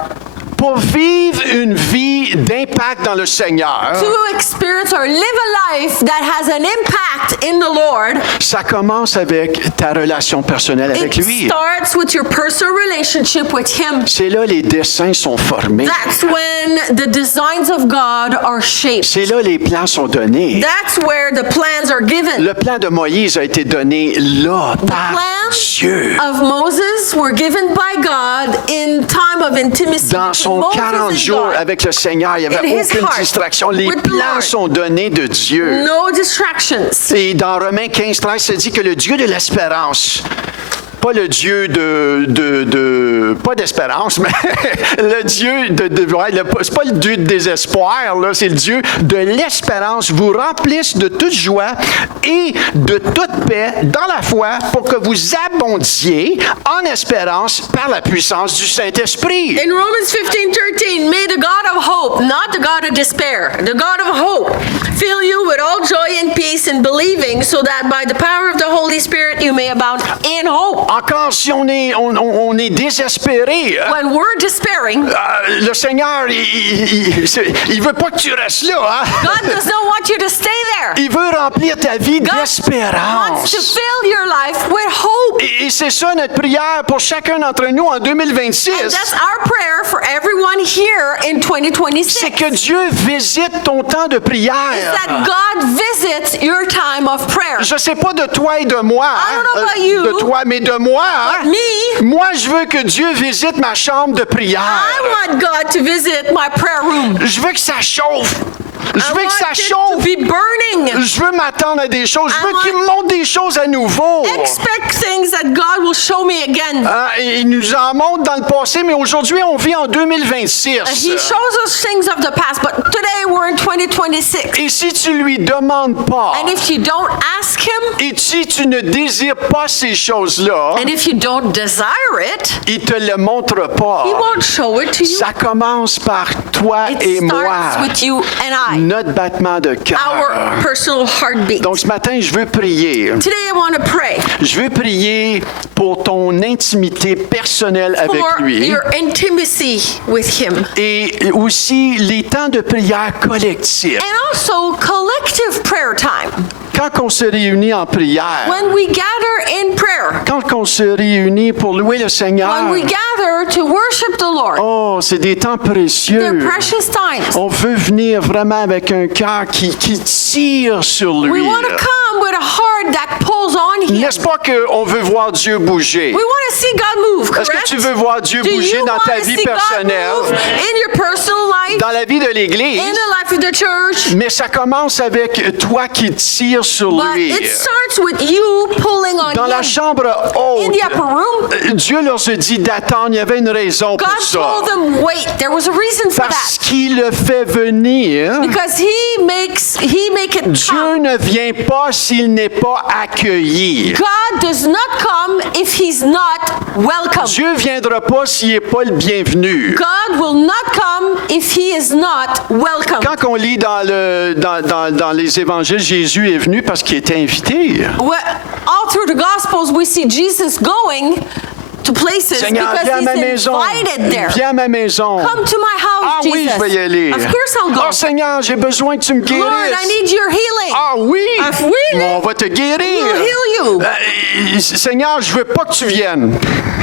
Pour vivre une vie d'impact dans le Seigneur, To experience or live a life that has an impact in the Lord, ça commence avec ta relation personnelle avec it lui. starts with your personal relationship with Him. C'est là les dessins sont formés. That's when the designs of God are shaped. C'est là les plans sont donnés. That's where the plans are given. Le plan de Moïse a été donné là par Plans Dieu. of Moses were given by God in time of intimacy. Dans son Moses 40 and jours God. avec le Seigneur, il n'y In avait his aucune heart, distraction. Les with the plans Lord. sont donnés de Dieu. No distractions. Et dans Romains 15-13, c'est dit que le Dieu de l'espérance, pas le Dieu pas d'espérance, mais le Dieu c'est pas le Dieu de désespoir, là, c'est le Dieu de l'espérance, vous remplisse de toute joie et de toute paix dans la foi pour que vous abondiez en espérance par la puissance du Saint-Esprit. In Romans 15:13, may the God of hope, not the God of despair, the God of hope, fill you with all joy and peace in believing, so that by the power of the Holy Spirit you may abound in hope. Encore si on est désespéré, When we're despairing, le Seigneur, il veut pas que tu restes là. Hein? God does not want you to stay there. Il veut remplir ta vie God wants to d'espérance. fill your life with hope. Et c'est ça notre prière pour chacun d'entre nous en 2026. And that's our prayer for everyone here in 2026. C'est que Dieu visite ton temps de prière. That God visits your time of prayer. Je sais pas de toi et de moi. I don't know about you, de toi, mais de moi. Hein? me. Moi, je veux que Dieu visite ma chambre de prière. I want God to visit my prayer room. Je veux que ça chauffe. Je veux que ça it to chauffe. be burning. Je veux m'attendre à des choses. Je I veux qu'il want- me montre des choses à nouveau. Expect things that God will show me again. Hein, il nous en montre dans le passé, mais aujourd'hui, on vit en 2026. He shows us things of the past, but today we're in 2026. Et si tu lui demandes pas, And if you don't ask him, et si tu ne désires pas ces choses-là, and if you don't desire it, il te le montre pas. he won't show it to you. Ça commence par toi et It moi, starts with you and I, notre battement de cœur. our personal heartbeat. Donc ce matin, je veux prier. Today I want to pray Je veux prier pour ton intimité personnelle avec for lui your intimacy with him. et aussi les temps de prière collectifs. And also collective prayer time. Quand on se réunit en prière, When we gather in prayer, quand on se réunit pour louer le Seigneur, when we gather to worship the Lord, oh, c'est des temps they're précieux. precious times. On veut venir vraiment avec un cœur qui tire sur We lui. want to come with a heart that pulls on him. N'est-ce pas qu'on veut voir Dieu bouger? We want to see God move, Est-ce correct? que tu veux voir Dieu Do bouger you dans ta want to vie see God personnelle, move in your personal life, dans la vie de l'Église? in the life of the church? Mais ça commence avec toi qui tires sur But lui. it starts with you pulling on Dans la him. chambre In the upper room, haute, Dieu leur a dit d'attendre. Il y avait une raison God pour ça. told them, wait, there was a reason for Parce that. qu'il le fait venir. Because he make it Dieu come. ne vient pas s'il n'est pas accueilli. God does not come if he's not welcome. Dieu viendra pas s'il n'est pas le bienvenu. God will not come if he is not welcome. Quand on lit dans les évangiles, Jésus est venu parce qu'il était invité. All through the Gospels, we see Jesus going to places Seigneur, because viens à ma he's maison. invited there. Viens à ma maison. Come to my house, Ah oui, Jesus. je vais y aller. Of course I'll go. Oh Seigneur, j'ai besoin que tu me guérisses. Lord, I need your healing. Ah oui, Oui. on va te guérir. We'll heal you. Seigneur, je veux pas que tu viennes.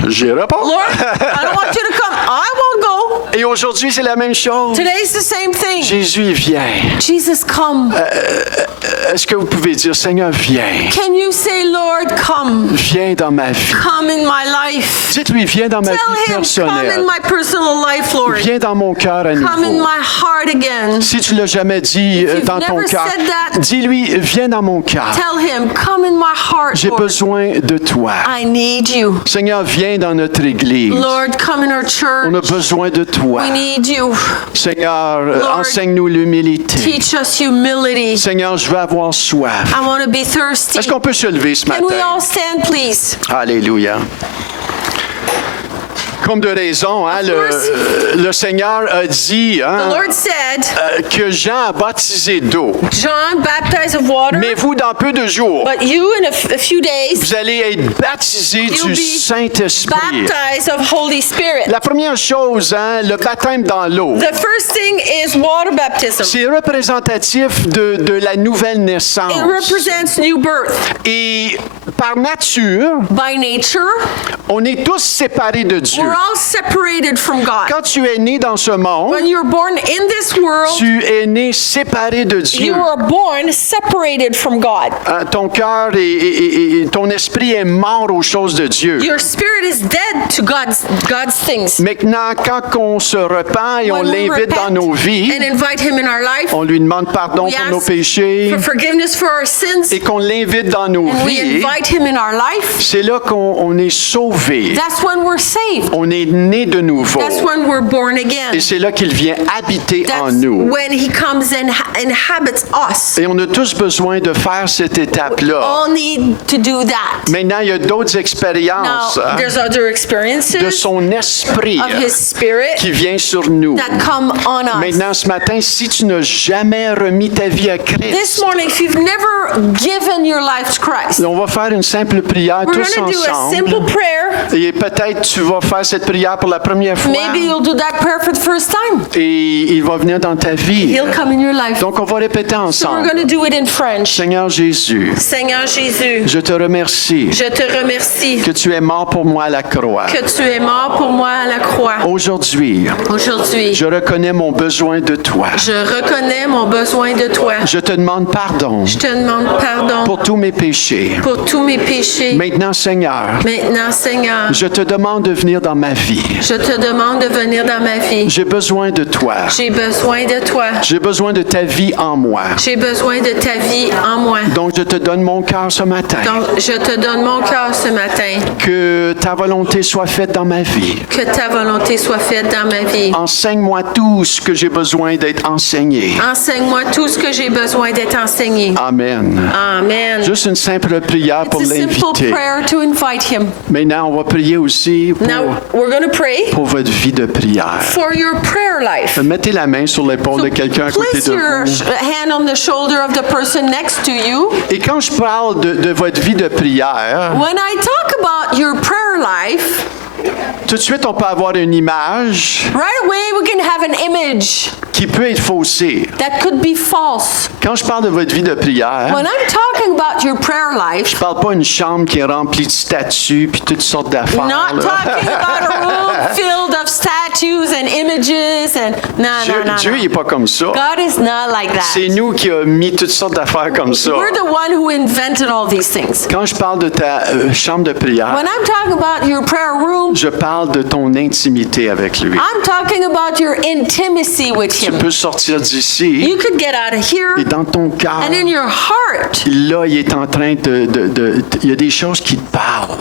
J'irai pas. Lord, I don't want you to come. I won't go. Et aujourd'hui, c'est la même chose. Today's the same thing. Jésus, il vient. Jesus, come. Est-ce que vous pouvez dire, Seigneur, viens. Can you say, Lord, come? Viens dans ma vie. Come in my life. Dites-lui, viens dans ma Tell vie him, come in personnelle. my personal life, Lord. Viens dans mon cœur à Come in nouveau. my heart again. Si tu l'as jamais dit you've dans ton never cœur, said that, dis-lui, viens dans mon cœur. Tell him, come in my heart, J'ai Lord. besoin de toi. I need you. Seigneur, viens dans notre église. Lord, come in our On a church. besoin de toi. We need you. Seigneur, Lord, enseigne-nous l'humilité. Teach us humility. Seigneur, je veux avoir soif. I want to be thirsty. Est-ce qu'on peut se lever ce Can we matin? all stand, please? Alléluia. Comme de raison, hein, le Seigneur a dit The hein, Lord said, que Jean a baptisé d'eau. John baptized of water, Mais vous, dans peu de jours, but you in a few days, vous allez être baptisés you'll du be Saint-Esprit. baptized of Holy Spirit. La première chose, hein, le baptême dans l'eau, The first thing is water baptism. c'est représentatif de la nouvelle naissance. It represents new birth. Et par nature, By nature, on est tous séparés de Dieu. we're all separated from God. Quand tu es né dans ce monde, When you're born in this world, tu es né séparé de Dieu. you were born separated from God. Ton cœur et ton esprit est mort aux choses de Dieu. Your spirit is dead to God's things. Maintenant, quand on se repent et on When we l'invite dans repent nos vies, and invite him in our life, on lui demande pardon we pour nos ask péchés for forgiveness for our sins, et qu'on l'invite dans nos and we vies, invite him in our life. c'est là qu'on est sauvé. That's when we're saved. On est né de nouveau. That's when we're born Et again. c'est là qu'il vient habiter en That's nous. when he comes and inhabits us. Et on a tous besoin de faire cette étape-là. All need to do that. Maintenant, il y a d'autres Now, expériences hein, there's other de experiences son esprit of his spirit qui vient sur nous. that come on us. Maintenant, ce matin, si tu n'as jamais remis ta vie à This Christ, morning, if you've never given your life to Christ, on va faire une simple prière we're tous going to do a simple ensemble. prayer. Et peut-être tu vas faire cette prière pour la première fois. Maybe you'll do that prayer for the first time. Et il va venir dans ta vie. He'll come in your life. Donc, on va répéter So we're ensemble. going to do it in French. Seigneur Jésus, Seigneur Jésus, je te remercie je te remercie que tu es mort pour moi à la croix. que tu es mort pour moi à la croix. Aujourd'hui, Aujourd'hui, je reconnais mon besoin de toi. je reconnais mon besoin de toi. Je te demande pardon Je te demande pardon pour tous mes péchés. pour tous mes péchés. Maintenant, Seigneur, Maintenant, Seigneur, je te demande de venir dans ma vie. je te demande de venir dans ma vie. J'ai besoin de toi. J'ai besoin de toi. J'ai besoin de ta vie en moi. J'ai besoin de ta vie en moi. Donc, je te donne mon cœur ce matin. Donc, je te donne mon cœur ce matin. Que ta volonté soit faite dans ma vie. Que ta volonté soit faite dans ma vie. Enseigne-moi tout ce que j'ai besoin d'être enseigné. Enseigne-moi tout ce que j'ai besoin d'être enseigné. Amen. Amen. Juste une simple prière pour It's a simple l'inviter. prayer to invite him. Maintenant, on va prier aussi Now, we're going to pray pour votre vie de prière. for your prayer life. Mettez la main sur l'épaule de quelqu'un à côté Place de your vous. hand on the shoulder of the person next to you. Et quand je parle de votre vie de prière, When I talk about your prayer life, tout de suite, on peut avoir une image right away we can have an image qui peut être faussée. that could be false. Quand je parle de votre vie de prière, When I'm talking about your prayer life, je parle pas d'une chambre qui est remplie de statues puis toutes sortes d'affaires. not là. talking about a room filled of statues and images and Dieu, il est pas comme ça. God is not like C'est that. nous qui avons mis toutes sortes d'affaires comme ça. We're the one who invented all these things. Quand je parle de ta chambre de prière, When I'm talking about your prayer room, je parle de ton intimité avec lui. I'm talking about your intimacy with Tu him. peux sortir d'ici You could get out of here et dans ton cœur, and in your heart, là, il est en train il y a des choses qui te parlent.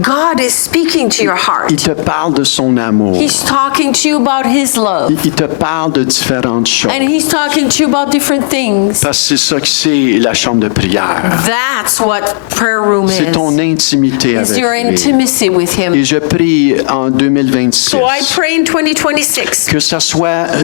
God is speaking to your Il heart. te parle de son amour. He's talking to you about his love. Il te parle de différentes choses. And he's talking to you about different things. Parce que c'est ça que c'est la chambre de prière. That's what prayer room C'est ton is. intimité It's avec your lui. intimacy with Et him. je prie en 2026 So I pray in 2026 que ça soit